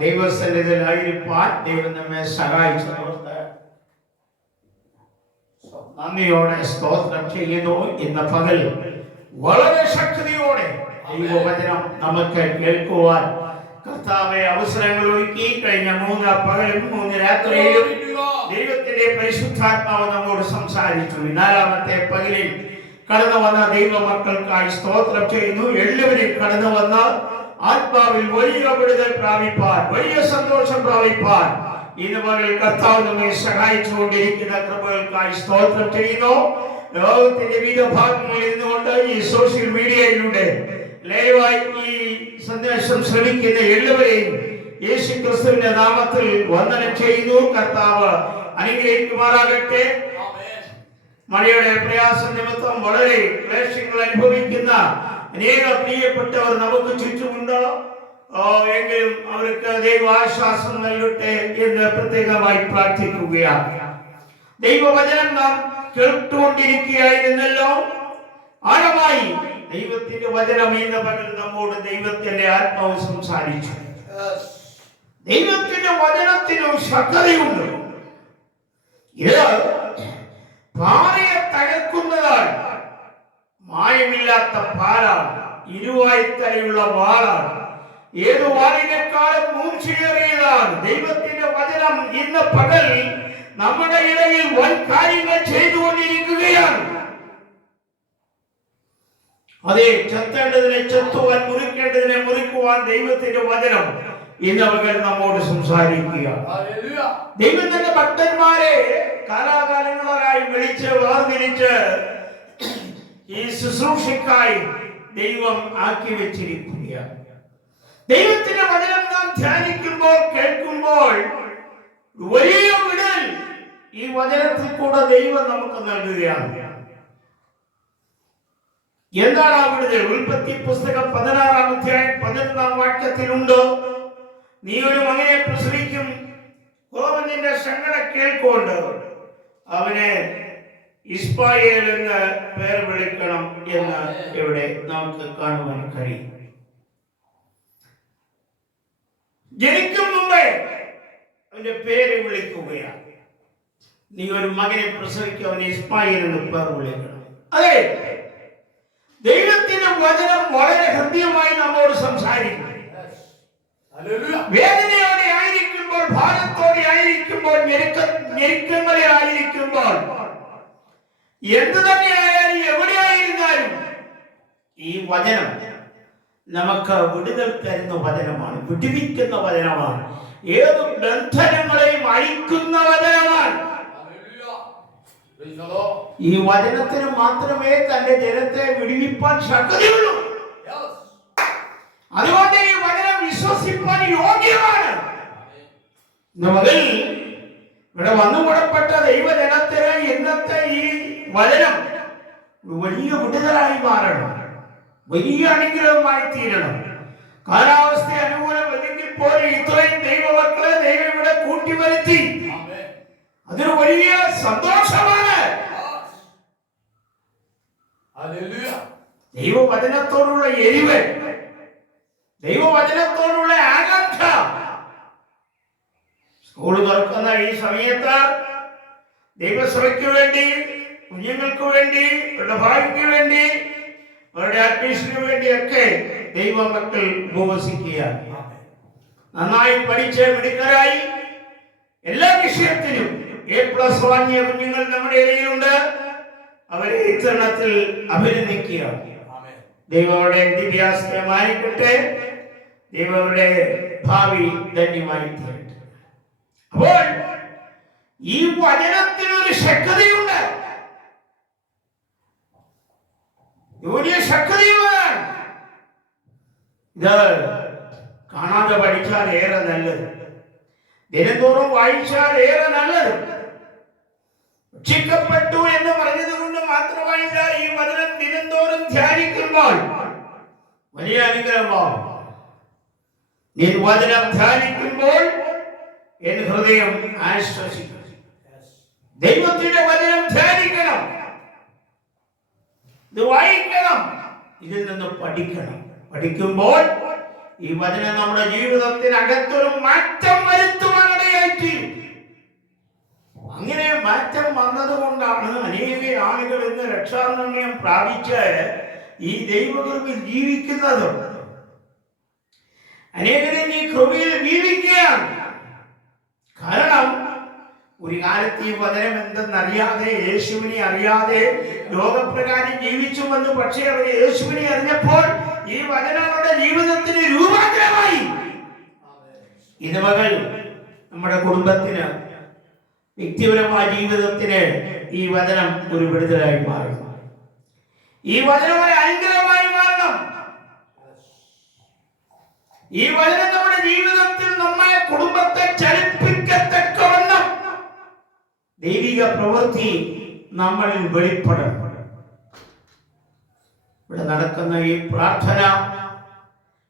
ദൈവസന്നിധിയിലായിരിക്കാൻ ദൈവം നമ്മെ സഹായിച്ചതുകൊണ്ട് നന്ദിയോടെ സ്തോത്രം ചെയ്യുന്നു. ഇന്ന് പകൽ വളരെ ശക്തിയോടെ ദൈവവചനം നമുക്ക് കേൾക്കുവാൻ കർത്താവെ അവസരങ്ങൾ ഒരുക്കി. കഴിഞ്ഞ 3 പകലും 3 രാത്രിയിലും ദൈവത്തിന്റെ പരിശുദ്ധാത്മാവ് നമ്മോട് സംസാരിച്ചു. 4ാമത്തെ പകലിൽ കടന്നു വന്ന ദൈവമക്കൾക്കായി സ്തോത്രം ചെയ്യുന്നു. എല്ലാവരും കടന്നു വന്ന ആത്മാവിൽ വലിയ വിടുതൽ പ്രാപിപ്പാൻ, വലിയ സന്തോഷം പ്രാപിപ്പാൻ ഇന്ന് പകൽ കർത്താവ് നമ്മെ സഹായിച്ചുകൊണ്ടിരിക്കുന്ന കൃപകൾക്കായി സ്തോത്രം ചെയ്യുന്നു. ലോകത്തിന്റെ വിവിധ ഭാഗങ്ങളിൽ നിന്നുകൊണ്ട് ഈ സോഷ്യൽ മീഡിയയിലൂടെ ലൈവായി ഈ സന്ദേശം ശ്രമിക്കുന്ന എല്ലാവരെയും യേശു ക്രിസ്തുവിന്റെ നാമത്തിൽ വന്ദനം ചെയ്യുന്നു. കർത്താവ് അനുഗ്രഹിക്കുമാറാകട്ടെ. മഴയുടെ പ്രയാസം നിമിത്തം വളരെ ക്ലേശങ്ങൾ അനുഭവിക്കുന്ന അനേക പ്രിയപ്പെട്ടവർ നമുക്ക് ചുറ്റുമുണ്ട്. എങ്കിലും അവർക്ക് ദൈവാശ്വാസം നൽകട്ടെ എന്ന് പ്രത്യേകമായി പ്രാർത്ഥിക്കുകയാണ്. ദൈവവചനം നാം കേട്ടുകൊണ്ടിരിക്കുകയായിരുന്നല്ലോ. ആഴമായി ദൈവത്തിന്റെ വചനം ഇന്ന് പകൽ നമ്മോട് ദൈവത്തിന്റെ ആത്മാവ് സംസാരിച്ചു. ദൈവത്തിന്റെ വചനത്തിനും ശക്തിയുണ്ട്. ഇത് പാറയെ തകർക്കുന്നതാണ്. മായമില്ലാത്ത പാലാണ്. ഇരുവായ്ത്തലയുള്ള വാളാണ്. ഏത് വാളിനേക്കാളും മൂർച്ചയേറിയതാണ്. ദൈവത്തിന്റെ വചനം ഇന്ന് പകൽ നമ്മുടെ ഇടയിൽ വൻ കാര്യങ്ങൾ ചെയ്തുകൊണ്ടിരിക്കുകയാണ്. അതെ, ചെത്തേണ്ടതിനെ ചെത്തുവാൻ, മുറിക്കേണ്ടതിനെ മുറിക്കുവാൻ ദൈവത്തിന്റെ വചനം ഇന്ന് പകൽ നമ്മോട് സംസാരിക്കുക. ദൈവം തന്റെ ഭക്തന്മാരെ കാലാകാലങ്ങളായി വിളിച്ച് വേർതിരിച്ച് ഈ ശുശ്രൂഷയ്ക്കായി ദൈവം ആക്കി വെച്ചിരിക്കുകയാണ്. ദൈവത്തിന്റെ വചനം നാം ധ്യാനിക്കുമ്പോൾ, കേൾക്കുമ്പോൾ വലിയ വിടുതൽ ഈ വചനത്തിൽ കൂടെ ദൈവം നമുക്ക് നൽകുകയാണ്. എന്താണ് ആ വിടുതൽ? ഉൽപ്പത്തി പുസ്തകം 16-ാം അധ്യായം 11-ാം വാക്യത്തിലുണ്ട്. നീ ഒരു മകനെ പ്രസവിക്കും, കോപത്തിന്റെ സങ്കട കേൾക്കൊണ്ട് അവനെ ഇസ്മായേൽ എന്ന് പേർ വിളിക്കണം എന്ന് ഇവിടെ നമുക്ക് കാണുവാൻ കഴിയും. ജനിക്കും മുമ്പേ അവന്റെ പേര് വിളിക്കുകയാണ്. നീ ഒരു മകനെ പ്രസവിക്കും, അവനെ ഇസ്മായേൽ എന്ന് പേർ വിളിക്കണം. അതെ, ദൈവത്തിന്റെ വചനം വളരെ ഹൃദ്യമായി നമ്മോട് സംസാരിക്കും. വേദനയോടെ ആയിരിക്കുമ്പോൾ, ഭാരത്തോടെ ആയിരിക്കുമ്പോൾ, ഞെരുക്കങ്ങളിൽ ആയിരിക്കുമ്പോൾ, എന്ത് തന്നെയായാലും എവിടെയായിരുന്നാലും ഈ വചനം നമുക്ക് വിടുതൽ തരുന്ന വചനമാണ്, വിടുവിക്കുന്ന വചനമാണ്, ഏത് ബന്ധനങ്ങളെയും അഴിക്കുന്ന വചനമാണ്. ഈ വചനത്തിന് മാത്രമേ തന്റെ ജനത്തെ വിടുവിപ്പാൻ ശക്തിയുള്ളൂ. അതുകൊണ്ട് ഈ വചനം വിശ്വസിപ്പാൻ യോഗ്യമാണ്. നമ്മൾ ഇവിടെ വന്നുകൂടപ്പെട്ട ദൈവജനത്തിന് ഇന്നത്തെ ഈ വചനം വലിയ വിടുതലായി മാറണം, വലിയ അനുഗ്രഹമായി തീരണം. കാലാവസ്ഥ അനുകൂലമല്ലെങ്കിൽ പോലും ഇത്രയും ദൈവമക്കളെ ദൈവം ഇവിടെ കൂട്ടിവരുത്തി. അതൊരു വലിയ സന്തോഷമാണ്. ദൈവവചനത്തോടുള്ള എരിവ്, ദൈവവചനത്തോടുള്ള ആകാംക്ഷ. സ്കൂൾ തുറക്കുന്ന ഈ സമയത്ത് ദൈവസഭയ്ക്ക് വേണ്ടി, കുഞ്ഞുങ്ങൾക്ക് വേണ്ടി, അവരുടെ ഭാവിക്ക് വേണ്ടി, അവരുടെ അഡ്മിഷന് വേണ്ടിയൊക്കെ ദൈവമക്കൾ ഉപവസിക്കുകയാണ്. നന്നായി പഠിച്ച് മിടുക്കരായി എല്ലാ വിഷയത്തിലും A+ വാങ്ങിയ കുഞ്ഞുങ്ങൾ നമ്മുടെ ഇടയിലുണ്ട്. അവരെ ഇത്തരണത്തിൽ അഭിനന്ദിക്കുക. ദൈവയുടെ വിദ്യാഭ്യാസത്തെ മാനിക്കട്ടെ. ദൈവയുടെ ഭാവി ധന്യമായി തീരട്ടെ. അപ്പോൾ ഈ വചനത്തിനൊരു ശക്തിയുണ്ട്, വലിയ ശക്തിയുള്ളതാണ്. ഇത് കാണാതെ പഠിച്ചാൽ ഏറെ നല്ലത്, ദിനംതോറും വായിച്ചാൽ ഏറെ നല്ലത്. രക്ഷിക്കപ്പെട്ടു എന്ന് പറഞ്ഞത് കൊണ്ട് മാത്രമല്ല, ഈ വചനം ദിനംതോറും ധ്യാനിക്കുമ്പോൾ വലിയ അനുഗ്രഹമാണ്. നീ വചനം ധ്യാനിക്കുമ്പോൾ എൻ ഹൃദയം ആശ്വസിക്കും. ദൈവത്തിന്റെ വചനം ധ്യാനിക്കണം, ഇത് വായിക്കണം, ഇതിൽ നിന്ന് പഠിക്കണം. പഠിക്കുമ്പോൾ ഈ വചനം നമ്മുടെ ജീവിതത്തിനകത്തൊരു മാറ്റം വരുത്തുവാനിടയായിട്ട്, അങ്ങനെ മാറ്റം വന്നതുകൊണ്ടാണ് അനേക ആളുകൾ ഇന്ന് രക്ഷാനിർണയം പ്രാപിച്ച് ഈ ദൈവകൃപയിൽ ജീവിക്കുന്നത്. അനേകരും ഈ കൃപയിൽ ജീവിക്കുകയാണ്. കാരണം ഒരു കാലത്ത് ഈ വചനം എന്തെന്നറിയാതെ, യേശുവിനെ അറിയാതെ ലോകപ്രകാരം ജീവിച്ചു വന്നു. പക്ഷേ അവർ യേശുവിനെ അറിഞ്ഞപ്പോൾ ഈ വചനം അവരുടെ ജീവിതത്തിന് രൂപാന്തരമായി. ഇത് മകൾ നമ്മുടെ കുടുംബത്തിന്, വ്യക്തിപരമായ ജീവിതത്തിന് ഈ വചനം ഒരു വിടുതലായി മാറും. ഈ വചനം ഒരു അനുഗ്രഹമായി മാറണം. ഈ വചനം നമ്മുടെ ജീവിതത്തിൽ നമ്മെ, കുടുംബത്തെ ചലിപ്പിക്കത്തക്കവണ്ണം ദൈവിക പ്രവൃത്തി നമ്മളിൽ വെളിപ്പെടണം. ഇവിടെ നടക്കുന്ന ഈ പ്രാർത്ഥന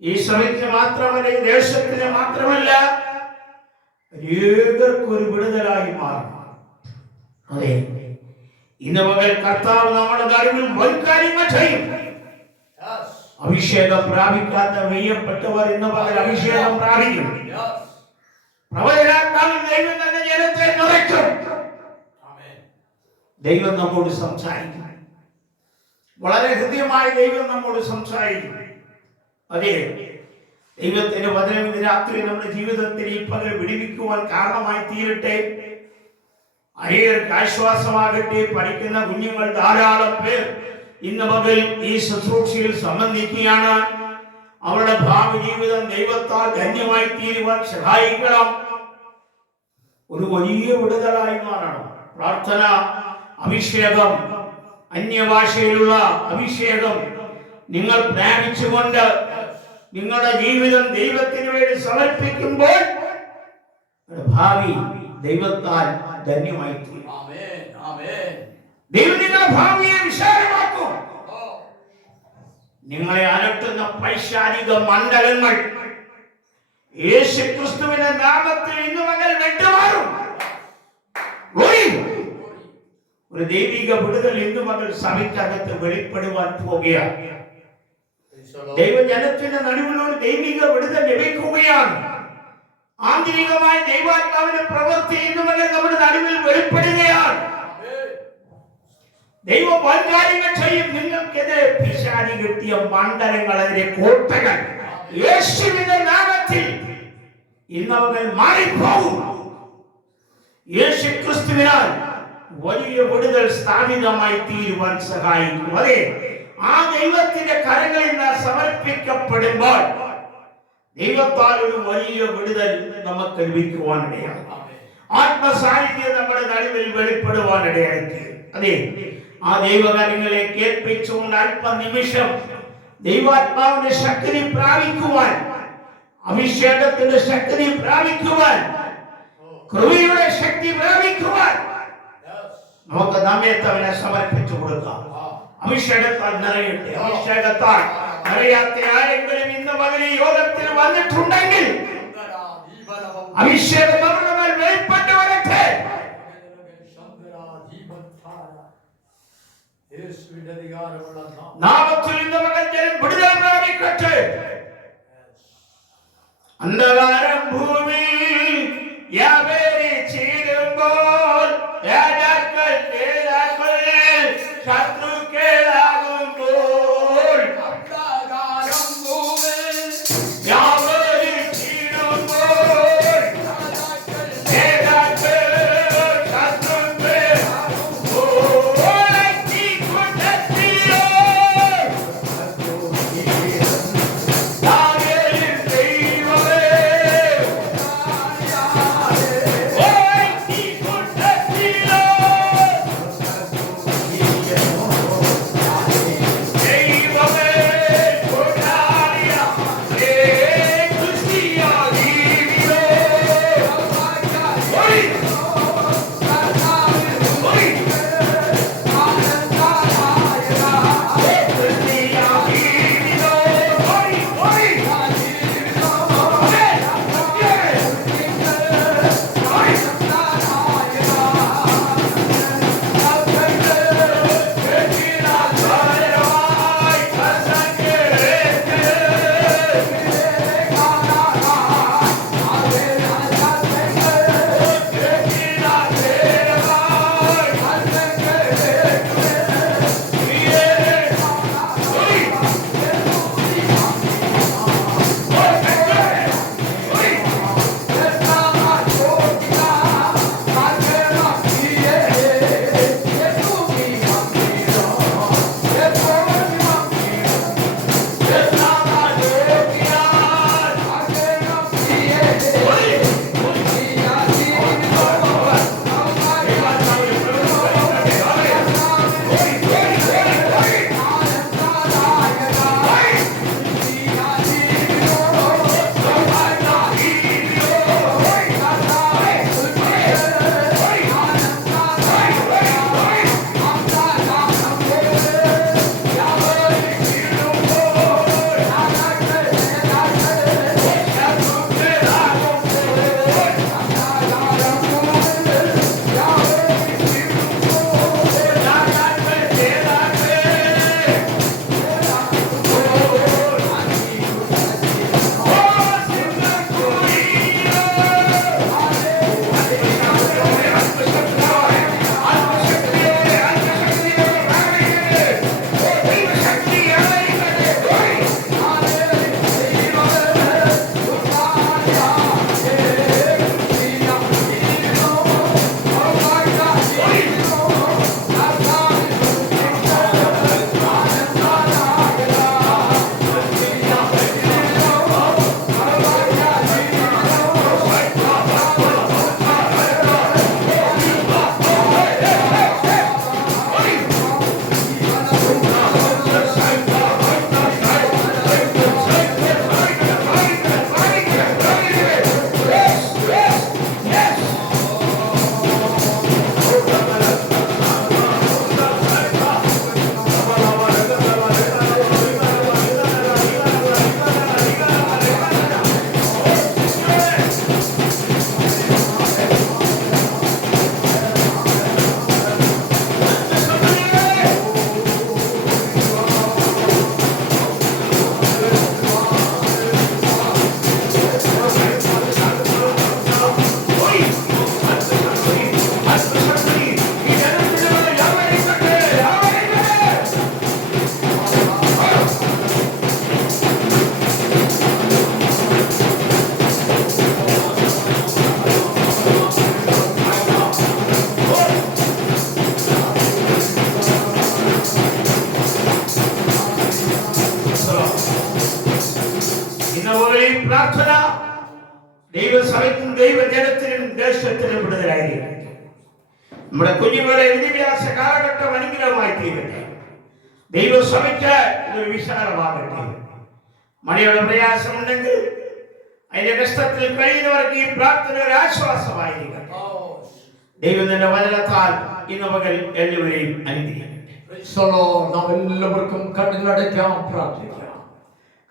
ഈ സഭയ്ക്ക് മാത്രമല്ല, ഈ ദേശത്തിന് മാത്രമല്ല, അനേകർക്കൊരു വിടുതലായി മാറും. അതെ, ഇന്ന് പകൽ കർത്താവ് നമ്മുടെ നടുവിൽ വൻകാര്യങ്ങൾ ചെയ്യും. അഭിഷേകം പ്രാപിക്കാത്ത വെയ്യപ്പെട്ടവർ ഇന്ന് പകൽ അഭിഷേകം പ്രാപിക്കും. പ്രവചനാത്മാവിൽ ദൈവം തന്നെ ജനത്തെ നിറയ്ക്കും. ദൈവം നമ്മോട് സംസാരിക്കും. വളരെ ഹൃദ്യമായി ദൈവം നമ്മോട് സംസാരിക്കും. അതെ, ദൈവത്തിന്റെ വചനം ഇന്ന് രാത്രി നമ്മുടെ ജീവിതത്തിൽ ഈ പകൽ വിടുവിക്കുവാൻ കാരണമായി തീരട്ടെ. അനേകർക്ക് ആശ്വാസമാകട്ടെ. പഠിക്കുന്ന കുഞ്ഞുങ്ങൾ ധാരാളം പേർ ഇന്ന് പകൽ ഈ ശുശ്രൂഷയിൽ സംബന്ധിക്കുകയാണ്. അവരുടെ ഭാവി ജീവിതം ദൈവത്താൽ ധന്യമായി തീരുവാൻ സഹായിക്കണം. ഒരു വലിയ വിടുതലായി മാറണം. പ്രാർത്ഥന, അഭിഷേകം, അന്യഭാഷയിലുള്ള അഭിഷേകം നിങ്ങൾ പ്രാപിച്ചുകൊണ്ട് നിങ്ങളുടെ ജീവിതം ദൈവത്തിന് വേണ്ടി സമർപ്പിക്കുമ്പോൾ ഭാവി ദൈവത്താൽ ധന്യമായി തീരും. ദൈവം നിങ്ങളുടെ ഭാവിയെ വിശാലമാക്കും. നിങ്ങളെ അലട്ടുന്ന പൈശാചിക മണ്ഡലങ്ങൾ യേശു ക്രിസ്തുവിന്റെ നാമത്തിൽ ഇന്ന് മുതൽ വിട്ടുമാറും. ഒരു ദൈവിക വിടുതൽ ഇന്ന് മുതൽ സഭയ്ക്കകത്ത് വെളിപ്പെടുവാൻ പോകുകയാണ്. ദൈവജനത്തിന്റെ നടുവിലൊരു ദൈവിക വിടുതൽ ലഭിക്കുകയാണ്. ആന്തരികമായി ദൈവാത്മാവിന്റെ പ്രവൃത്തി ഇന്ന് മുതൽ നമ്മുടെ നടുവിൽ വെളിപ്പെടുകയാണ്. ദൈവം വൻകാര്യങ്ങൾ ചെയ്യും. നിങ്ങൾക്കെതിരെ പിശാചി കിട്ടിയ മണ്ഡലങ്ങൾ, അതിലെ കോട്ടകൾ യേശുവിന്റെ നാമത്തിൽ ഇന്നവകൾ മാറിപ്പോകും. യേശു ക്രിസ്തുവിനാൽ വലിയ വിടുതൽ സ്ഥാപിതമായി തീരുവാൻ സഹായിക്കും. അതെ, ആ ദൈവത്തിന്റെ കരങ്ങളിൽ നാം സമർപ്പിക്കപ്പെടുമ്പോൾ ദൈവത്താൽ ഒരു വലിയ വിടുതൽ നമുക്ക് ലഭിക്കുവാനിടയാണ്. ആത്മസാന്നിധ്യം നമ്മുടെ നടുവിൽ വെളിപ്പെടുവാനിടയായി. അതെ, ആ ദൈവകാര്യങ്ങളെ കേൾപ്പിച്ചുകൊണ്ട് അല്പനിമിഷം ദൈവാത്മാവിന്റെ ശക്തി പ്രാപിക്കുവാൻ, അഭിഷേകത്തിന്റെ ശക്തി പ്രാപിക്കുവാൻ, കൃപയുടെ ശക്തി പ്രാപിക്കുവാൻ നമുക്ക് നമ്മെ തന്നെ സമർപ്പിച്ചു കൊടുക്കാം. അഭിഷേകത്താൽ നിറയട്ടെ. അഭിഷേകത്താൽ നിറയാത്ത ആരെങ്കിലും ഇന്ന് പകൽ ഈ യോഗത്തിൽ വന്നിട്ടുണ്ടെങ്കിൽ അഭിഷേകം അവരുടെ മേൽ വെളിപ്പെട്ടു വരട്ടെ. നാമത്തിൽ ഇന്ന് പകൽ ജനം വിടുതൽ പ്രാപിക്കട്ടെ. അന്ധകാരം ഭൂമി വ്യാപരിച്ചിടുമ്പോൾ രാജാക്കൾ ശത്രുക്കളാകുമ്പോൾ അന്ധകാരം ഭൂമി വ്യാപരിച്ചിടുമ്പോൾ രാജാക്കൾ ശത്രുക്കളാകുമ്പോൾ ദൈവസഭയ്ക്കും ദൈവജനത്തിനും ദേശത്തിനും വിടുതലായിരിക്കട്ടെ. നമ്മുടെ കുഞ്ഞുങ്ങളുടെ വിദ്യാഭ്യാസ കാലഘട്ടം അനുഗ്രഹമായി തീരട്ടെ. ദൈവസഭയ്ക്ക് ഇതൊരു വിശാലമാകട്ടെ. മണിയുടെ പ്രയാസമുണ്ടെങ്കിൽ അതിന്റെ കഷ്ടത്തിൽ കഴിയുന്നവർക്ക് ഈ പ്രാർത്ഥന ഒരു ആശ്വാസമായിരിക്കട്ടെ. ദൈവം തന്റെ വചനത്താൽ ഇന്ന് പകൽ എല്ലാവരെയും അനുഗ്രഹിക്കട്ടെ. നാം എല്ലാവർക്കും കണ്ണുകളടയ്ക്കാം, പ്രാർത്ഥിക്കാം.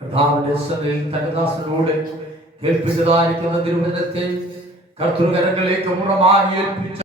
കർത്താവിന്റെ സന്നിധിയിൽ തന്റെ ദാസനോട് കേൾപ്പിച്ചതായിരിക്കുന്ന തിരുവചനത്തെ കർത്തൃകരങ്ങളിലേക്ക് പൂർണ്ണമായി ഏൽപ്പിച്ച